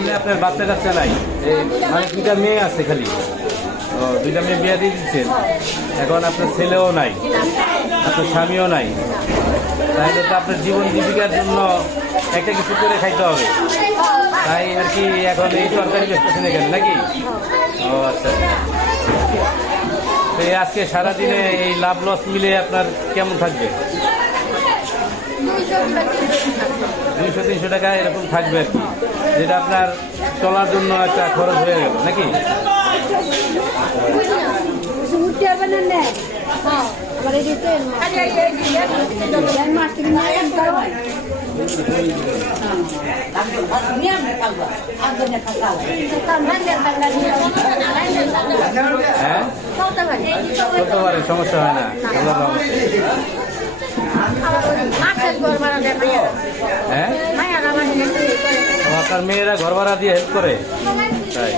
এমনি আপনার বাচ্চা কাচ্চা নাই। মানে দুইটা মেয়ে আছে খালি। ও, দুইটা মেয়ে বিয়ে দিয়ে দিচ্ছেন। এখন আপনার ছেলেও নাই, আপনার স্বামীও নাই। তাহলে তো আপনার জীবন জীবিকার জন্য একটা কিছু করে খাইতে হবে। তাই আর কি এখন এই সরকারি বেসতেছেন এখানে নাকি? ও আচ্ছা। তো আজকে সারাদিনে এই লাভ লস মিলে আপনার কেমন থাকবে? দুইশো তিনশো টাকা এরকম থাকবে আর কি যেটা আপনার চলার জন্য একটা খরচ হয়ে গেল নাকি? হ্যাঁ? চলতে পারে সমস্যা হয় না। হ্যাঁ? আপনার মেয়েরা ঘর ভাড়া দিয়ে হেল্প করে। তাই।